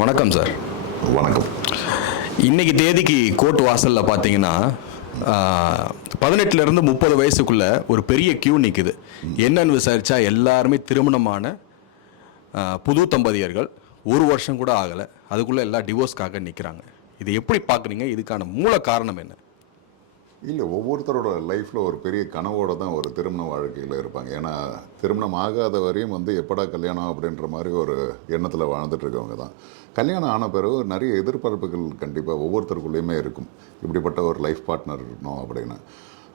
வணக்கம் சார். வணக்கம். இன்னைக்கு தேதிக்கு கோர்ட் வாசலில் பார்த்தீங்கன்னா 18லேருந்து 30 வயசுக்குள்ள ஒரு பெரிய கியூ நிற்குது. என்னன்னு விசாரிச்சா எல்லாருமே திருமணமான புது தம்பதியர்கள், ஒரு வருஷம் கூட ஆகலை, அதுக்குள்ளே எல்லாம் டிவோர்ஸ்க்காக நிற்கிறாங்க. இது எப்படி பார்க்குறீங்க? இதுக்கான மூல காரணம் என்ன? இல்லை, ஒவ்வொருத்தரோட லைஃப்பில் ஒரு பெரிய கனவோடு தான் ஒரு திருமண வாழ்க்கையில் இருப்பாங்க. ஏன்னா திருமணம் ஆகாத வரையும் எப்படா கல்யாணம் அப்படின்ற மாதிரி ஒரு எண்ணத்தில் வாழ்ந்துட்டு இருக்கவங்க தான். கல்யாணம் ஆன பிறகு நிறைய எதிர்பார்ப்புகள் கண்டிப்பாக ஒவ்வொருத்தருக்குள்ளேயுமே இருக்கும். இப்படிப்பட்ட ஒரு லைஃப் பார்ட்னர் இருக்கணும் அப்படின்னு.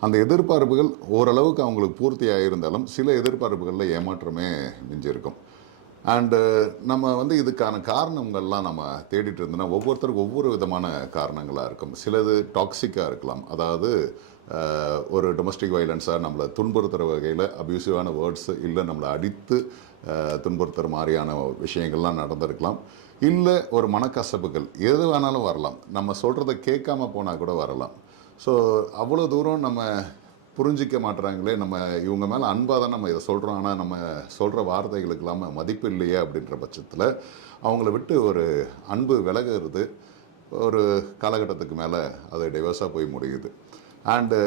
அந்த எதிர்பார்ப்புகள் ஓரளவுக்கு அவங்களுக்கு பூர்த்தி ஆகியிருந்தாலும் சில எதிர்பார்ப்புகளில் ஏமாற்றமே மிஞ்சிருக்கும். அண்டு நம்ம இதுக்கான காரணங்கள்லாம் நம்ம தேடிட்டு இருந்தோம்னா ஒவ்வொருத்தருக்கும் ஒவ்வொரு விதமான காரணங்களாக இருக்கும். சிலது டாக்ஸிக்காக இருக்கலாம். அதாவது ஒரு டொமஸ்டிக் வைலன்ஸாக நம்மளை துன்புறுத்துகிற வகையில் அப்யூசிவான வேர்ட்ஸு, இல்லை நம்மளை அடித்து துன்புறுத்துகிற மாதிரியான விஷயங்கள்லாம் நடந்திருக்கலாம். இல்லை ஒரு மனக்கசப்புகள் எது வேணாலும் வரலாம். நம்ம சொல்கிறத கேட்காம போனால் கூட வரலாம். ஸோ அவ்வளோ தூரம் நம்ம புரிஞ்சிக்க மாட்டுறாங்களே, நம்ம இவங்க மேலே அன்பாக தான் நம்ம இதை சொல்கிறோம், ஆனால் நம்ம சொல்கிற வார்த்தைகளுக்கு இல்லாமல் மதிப்பு இல்லையே அப்படின்ற பட்சத்தில் அவங்கள விட்டு ஒரு அன்பு விலகிறது. ஒரு காலகட்டத்துக்கு மேலே அது டைவர்ஸாக போய் முடியுது. அண்டு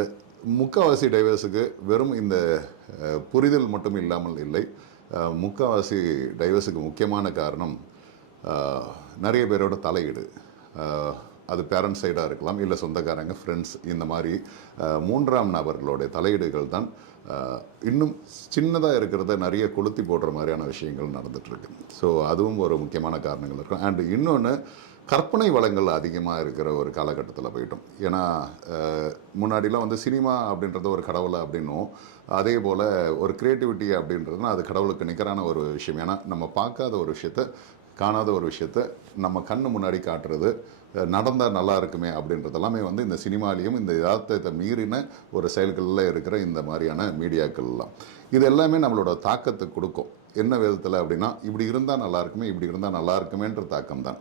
முக்கால்வாசி டைவர்ஸுக்கு வெறும் இந்த புரிதல் மட்டும் இல்லாமல் இல்லை. முக்கால்வாசி டைவர்ஸுக்கு முக்கியமான காரணம் நிறைய பேரோட தலையீடு. அது பேரண்ட் சைடாக இருக்கலாம், இல்லை சொந்தக்காரங்க, ஃப்ரெண்ட்ஸ், இந்த மாதிரி மூன்றாம் நபர்களுடைய தலையீடுகள் தான் இன்னும் சின்னதாக இருக்கிறத நிறைய கொளுத்தி போடுற மாதிரியான விஷயங்கள் நடந்துகிட்ருக்கு. ஸோ அதுவும் ஒரு முக்கியமான காரணங்கள் இருக்கும். அண்டு இன்னொன்று, கற்பனை வளங்கள் அதிகமாக இருக்கிற ஒரு காலகட்டத்தில் போயிட்டோம். ஏன்னா முன்னாடிலாம் சினிமா அப்படின்றது ஒரு கடவுளை அப்படின்னும், அதே போல் ஒரு க்ரியேட்டிவிட்டி அப்படின்றதுனா அது கடவுளுக்கு நிகரான ஒரு விஷயம். ஏன்னா நம்ம பார்க்காத ஒரு விஷயத்த, காணாத ஒரு விஷயத்த நம்ம கண்ணு முன்னாடி காட்டுறது, நடந்தால் நல்லா இருக்குமே அப்படின்றதெல்லாமே இந்த சினிமாலேயும் இந்த யதார்த்தத்தை மீறின ஒரு செயல்களில் இருக்கிற இந்த மாதிரியான மீடியாக்கள்லாம் இது எல்லாமே நம்மளோட தாக்கத்தை கொடுக்கும். என்ன விதத்தில் அப்படின்னா, இப்படி இருந்தால் நல்லா இருக்குமே, இப்படி இருந்தால் நல்லா இருக்குமேன்ற தாக்கம் தான்.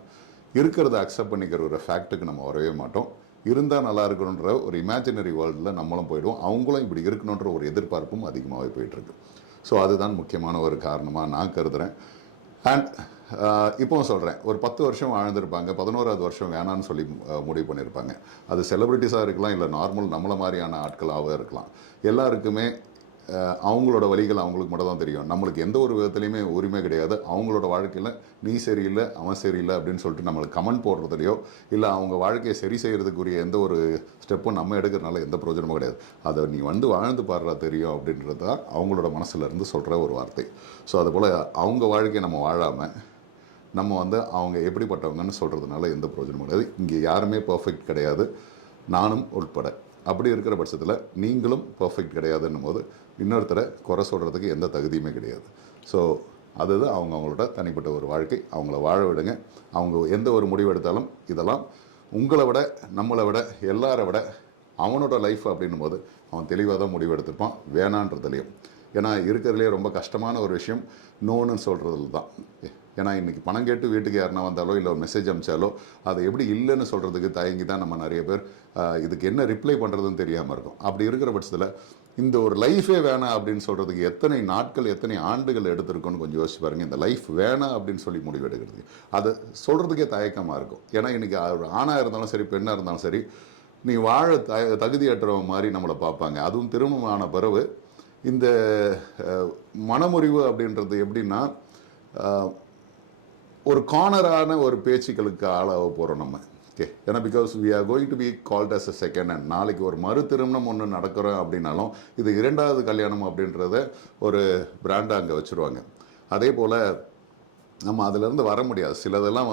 இருக்கிறத அக்செப்ட் பண்ணிக்கிற ஒரு ஃபேக்ட்டுக்கு நம்ம வரவே மாட்டோம். இருந்தால் நல்லா இருக்கணுன்ற ஒரு இமேஜினரி வேர்ல்டில் நம்மளும் போயிடுவோம். அவங்களும் இப்படி இருக்கணுன்ற ஒரு எதிர்பார்ப்பும் அதிகமாகவே போயிட்டுருக்கு. ஸோ அதுதான் முக்கியமான ஒரு காரணமாக நான் கருதுகிறேன். அண்ட் இப்போவும் சொல்கிறேன், ஒரு 10 வருஷம் வாழ்ந்திருப்பாங்க, 11வது வருஷம் வேணான்னு சொல்லி முடிவு பண்ணியிருப்பாங்க. அது செலிப்ரிட்டிஸாக இருக்கலாம், இல்லை நார்மல் நம்மளை மாதிரியான ஆட்களாக இருக்கலாம். எல்லாருக்குமே அவங்களோட வழிகள் அவங்களுக்கு மட்டும் தான் தெரியும். நம்மளுக்கு எந்த ஒரு விதத்துலையுமே உரிமை கிடையாது. அவங்களோட வாழ்க்கையில் நீ சரியில்லை, அவன் சரியில்லை அப்படின்னு சொல்லிட்டு நம்மளுக்கு கமெண்ட் போடுறதுலையோ, இல்லை அவங்க வாழ்க்கையை சரி செய்கிறதுக்குரிய எந்த ஒரு ஸ்டெப்பும் நம்ம எடுக்கிறதுனால எந்த பிரயோஜனமும் கிடையாது. அதை நீ வாழ்ந்து பாடுறா தெரியும் அப்படின்றது தான் அவங்களோட மனசுலேருந்து சொல்கிற ஒரு வார்த்தை. ஸோ அதுபோல் அவங்க வாழ்க்கையை நம்ம வாழாமல் நம்ம அவங்க எப்படிப்பட்டவங்கன்னு சொல்கிறதுனால எந்த பிரயோஜனமும் கிடையாது. இங்கே யாருமே பர்ஃபெக்ட் கிடையாது, நானும் உட்பட. அப்படி இருக்கிற பட்சத்தில் நீங்களும் பர்ஃபெக்ட் கிடையாதுன்னும் போது இன்னொருத்தரை குறை சொல்கிறதுக்கு எந்த தகுதியுமே கிடையாது. ஸோ அதுதான் அவங்களோட தனிப்பட்ட ஒரு வாழ்க்கை. அவங்கள வாழ விடுங்க. அவங்க எந்த ஒரு முடிவு எடுத்தாலும் இதெல்லாம் உங்களை விட, நம்மளை விட, எல்லாரை விட அவனோட லைஃப் அப்படின்னும் போது அவன் தெளிவாக தான் முடிவு எடுத்திருப்பான், வேணான்றதுலேயும். ஏன்னா இருக்கிறதுலே ரொம்ப கஷ்டமான ஒரு விஷயம் நோன்னு சொல்கிறதுல தான். ஏன்னா இன்றைக்கி பணம் கேட்டு வீட்டுக்கு யாருனா வந்தாலோ, இல்லை ஒரு மெசேஜ் அனுப்பிச்சாலோ அதை எப்படி இல்லைன்னு சொல்கிறதுக்கு தயங்கி தான் நம்ம நிறைய பேர் இதுக்கு என்ன ரிப்ளை பண்ணுறதுன்னு தெரியாமல் இருக்கும். அப்படி இருக்கிற பட்சத்தில் இந்த ஒரு லைஃபே வேணாம் அப்படின்னு சொல்கிறதுக்கு எத்தனை நாட்கள், எத்தனை ஆண்டுகள் எடுத்திருக்கோன்னு கொஞ்சம் யோசிச்சு பாருங்கள். இந்த லைஃப் வேணாம் அப்படின்னு சொல்லி முடிவு எடுக்கிறதுக்கு அதை சொல்கிறதுக்கே தயக்கமாக இருக்கும். ஏன்னா இன்றைக்கி ஆணாக இருந்தாலும் சரி, பெண்ணாக இருந்தாலும் சரி, நீ வாழ தகுதியற்றவங்க மாதிரி நம்மளை பார்ப்பாங்க. அதுவும் திருமணமான பிறகு இந்த மனமுறிவு அப்படின்றது எப்படின்னா, ஒரு கார்னரான ஒரு பேச்சுக்களுக்கு ஆளாக போகிறோம் நம்ம. ஓகே, ஏன்னா because we are going to be called as a second hand. நாளைக்கு ஒரு மறு திருமணம் ஒன்று நடக்கிறோம் அப்படின்னாலும் இது 2வது கல்யாணம் அப்படின்றத ஒரு பிராண்டாக அங்கே வச்சுருவாங்க. அதே போல் நம்ம அதிலேருந்து வர முடியாது. சிலதெல்லாம்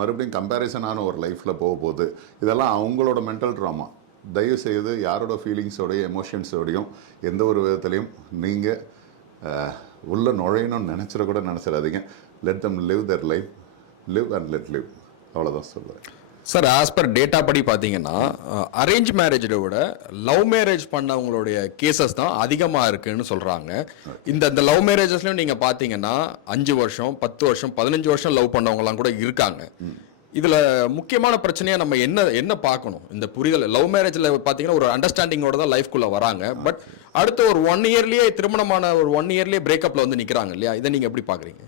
மறுபடியும் கம்பேரிசனான ஒரு லைஃப்பில் போகும்போது இதெல்லாம் அவங்களோட மென்டல் ட்ராமா. தயவு செய்து யாரோட ஃபீலிங்ஸோடையும் எமோஷன்ஸோடையும் எந்த ஒரு விதத்துலையும் நீங்கள் உள்ளே நுழையணும்னு நினச்சிடாதீங்க. Let them live their life, live and let live. அவ்வளோதான் சொல்லுவேன் சார். ஆஸ் பர் டேட்டா படி பார்த்தீங்கன்னா, அரேஞ்ச் மேரேஜை விட லவ் மேரேஜ் பண்ணவங்களுடைய கேசஸ் தான் அதிகமாக இருக்குன்னு சொல்கிறாங்க. இந்த லவ் மேரேஜஸ்லையும் நீங்கள் பார்த்தீங்கன்னா 5 வருஷம், 10 வருஷம், 15 வருஷம் லவ் பண்ணவங்கலாம் கூட இருக்காங்க. இதில் முக்கியமான பிரச்சனையாக நம்ம என்ன பார்க்கணும்? இந்த புரிதல், லவ் மேரேஜில் பார்த்தீங்கன்னா ஒரு அண்டர்ஸ்டாண்டிங்கோட தான் லைஃப்குள்ளே வராங்க. பட் அடுத்த ஒரு 1 இயர்லேயே திருமணமான ஒரு 1 இயர்லேயே பிரேக்கப்பில் நிற்கிறாங்க இல்லையா? இதை நீங்கள் எப்படி பார்க்குறீங்க?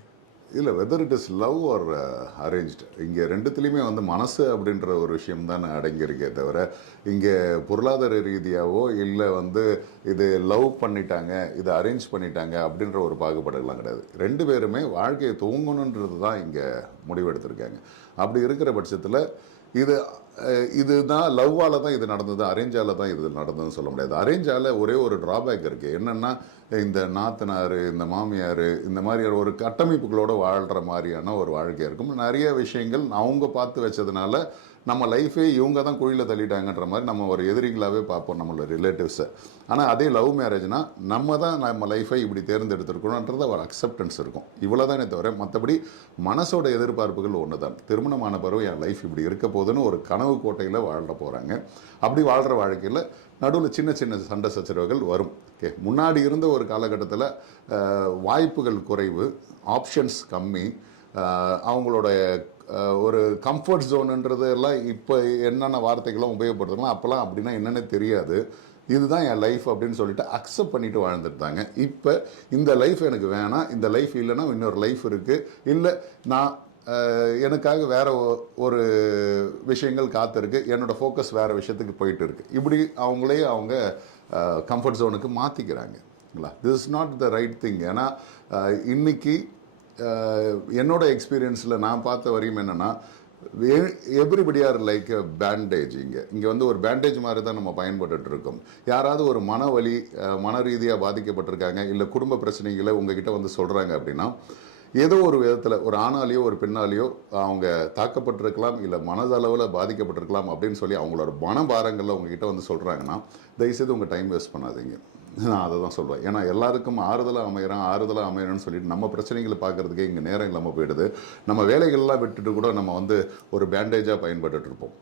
இல்லை whether it is love or arranged, இங்கே ரெண்டுத்துலேயுமே வந்து மனசு அப்படின்ற ஒரு விஷயம் தான் அடங்கியிருக்கே தவிர இங்கே பொருளாதார ரீதியாகவோ இல்லை வந்து இது லவ் பண்ணிட்டாங்க இது அரேஞ்ச் பண்ணிட்டாங்க அப்படின்ற ஒரு பாகுபாடுகள்லாம் கிடையாது. ரெண்டு பேருமே வாழ்க்கையை தூங்கணுன்றது தான் இங்கே முடிவெடுத்திருக்காங்க. அப்படி இருக்கிற பட்சத்தில் இது இதுதான் லவ்வால் தான் இது நடந்தது, அரேஞ்சால தான் இது நடந்ததுன்னு சொல்ல முடியாது. அரேஞ்சால ஒரே ஒரு ட்ராபேக் இருக்குது. என்னென்னா இந்த நாத்தனார் இந்த மாமியார் இந்த மாதிரி ஒரு கட்டமைப்புகளோடு வாழ்கிற மாதிரியான ஒரு வாழ்க்கையாக இருக்கும். நிறைய விஷயங்கள் அவங்க பார்த்து வச்சதுனால நம்ம லைஃபே இவங்க தான் குழியில் தள்ளிட்டாங்கன்ற மாதிரி நம்ம ஒரு எதிரிகளாகவே பார்ப்போம் நம்மளோட ரிலேட்டிவ்ஸை. ஆனால் அதே லவ் மேரேஜ்னால் நம்ம தான் நம்ம லைஃபை இப்படி தேர்ந்தெடுத்துருக்கணுன்றது ஒரு அக்செப்டன்ஸ் இருக்கும். இவ்வளோதானே தவிர மற்றபடி மனசோட எதிர்பார்ப்புகள் ஒன்று தான். திருமணமான பிறகு என் லைஃப் இப்படி இருக்க போதுன்னு ஒரு கனவு கோட்டையில் வாழ்ற போகிறாங்க. அப்படி வாழ்கிற வாழ்க்கையில் நடுவில் சின்ன சின்ன சண்டை சச்சரவுகள் வரும். ஓகே, முன்னாடி இருந்த ஒரு காலகட்டத்தில் வாய்ப்புகள் குறைவு, ஆப்ஷன்ஸ் கம்மி, அவங்களோட ஒரு கம்ஃபர்ட் ஜோனுன்றது எல்லாம் இப்போ என்னென்ன வார்த்தைகளும் உபயோகப்படுத்துக்கலாம், அப்போல்லாம் அப்படின்னா என்னென்ன தெரியாது. இதுதான் என் லைஃப் அப்படின்னு சொல்லிட்டு அக்செப்ட் பண்ணிட்டு வாழ்ந்துருந்தாங்க. இப்போ இந்த லைஃப் எனக்கு வேணாம், இந்த லைஃப் இல்லைன்னா இன்னொரு லைஃப் இருக்குது, இல்லை நான் எனக்காக வேறு ஒரு விஷயங்கள் காத்திருக்கு, என்னோடய ஃபோக்கஸ் வேறு விஷயத்துக்கு போயிட்டு இருக்குது. இப்படி அவங்களே அவங்க கம்ஃபர்ட் ஜோனுக்கு மாற்றிக்கிறாங்கங்களா. This is not the right thing. ஏன்னா இன்னைக்கு என்னோட எக்ஸ்பீரியன்ஸில் நான் பார்த்த வரையும் என்னென்னா எவ்ரிபடி ஆர் லைக் பேண்டேஜ். இங்கே வந்து ஒரு பேண்டேஜ் மாதிரி தான் நம்ம பயன்பட்டு இருக்கோம். யாராவது ஒரு மனவலி மன ரீதியாக பாதிக்கப்பட்டிருக்காங்க, இல்லை குடும்ப பிரச்சனைகளை உங்ககிட்ட வந்து சொல்கிறாங்க அப்படின்னா ஏதோ ஒரு விதத்தில் ஒரு ஆணாலேயோ ஒரு பெண்ணாலேயோ அவங்க தாக்கப்பட்டிருக்கலாம், இல்லை மனதளவில் பாதிக்கப்பட்டிருக்கலாம் அப்படின்னு சொல்லி அவங்களோட மனபாரங்களில் உங்ககிட்ட வந்து சொல்கிறாங்கன்னா தயவுசெய்து உங்கள் டைம் வேஸ்ட் பண்ணாதீங்க. நான் அதை தான் சொல்வேன். ஏன்னா எல்லாருக்கும் ஆறுதலாக அமையறேன்னு சொல்லிட்டு நம்ம பிரச்சனைகளை பார்க்குறதுக்கே இங்கே நேரம் இல்லாமல் போயிடுது. நம்ம வேலைகள்லாம் விட்டுட்டு கூட நம்ம வந்து ஒரு பேண்டேஜாக பயன்பட்டு இருப்போம்.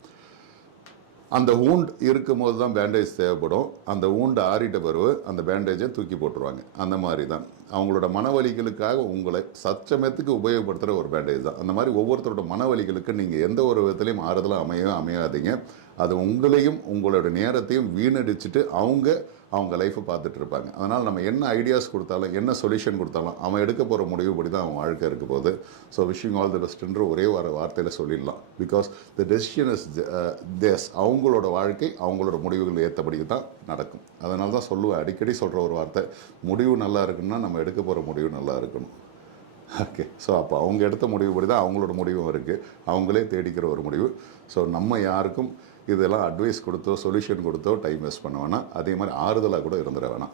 அந்த ஊண்ட் இருக்கும் போது தான் பேண்டேஜ் தேவைப்படும். அந்த ஊண்டு ஆறிட்ட பிறகு அந்த பேண்டேஜை தூக்கி போட்டுருவாங்க. அந்த மாதிரி தான் அவங்களோட மனவலிகளுக்காக உங்களை சச்சமயத்துக்கு உபயோகப்படுத்துகிற ஒரு பேண்டேஜ் தான். அந்த மாதிரி ஒவ்வொருத்தரோட மனவலிகளுக்கு நீங்கள் எந்த ஒரு விதத்துலையும் ஆறுதலாக அமையாதீங்க. அது உங்களையும் உங்களோட நேரத்தையும் வீணடிச்சுட்டு அவங்க லைஃப்பை பார்த்துட்டு இருப்பாங்க. அதனால் நம்ம என்ன ஐடியாஸ் கொடுத்தாலும் என்ன சொல்யூஷன் கொடுத்தாலும் அவன் எடுக்க போகிற முடிவுபடி தான் அவன் வாழ்க்கை இருக்க போகுது. ஸோ விஷிங் ஆல் தி பெஸ்ட்ன்ற ஒரே வார்த்தையில் சொல்லிடலாம். Because the decision is theirs. அவங்களோட வாழ்க்கை அவங்களோட முடிவுகள் ஏற்றபடி தான் நடக்கும். அதனால தான் சொல்லுவேன், அடிக்கடி சொல்கிற ஒரு வார்த்தை, முடிவு நல்லா இருக்குன்னா நம்ம எடுக்க போகிற முடிவு நல்லா இருக்கணும். ஓகே, ஸோ அப்போ அவங்க எடுத்த முடிவுபடி தான் அவங்களோட முடிவும் இருக்குது, அவங்களே தேடிக்கிற ஒரு முடிவு. ஸோ நம்ம யாருக்கும் இதெல்லாம் அட்வைஸ் கொடுத்தோ சொல்யூஷன் கொடுத்தோ டைம் வேஸ்ட் பண்ண வேணாம். அதே மாதிரி ஆறுதலாக கூட இருந்துட வேணாம்.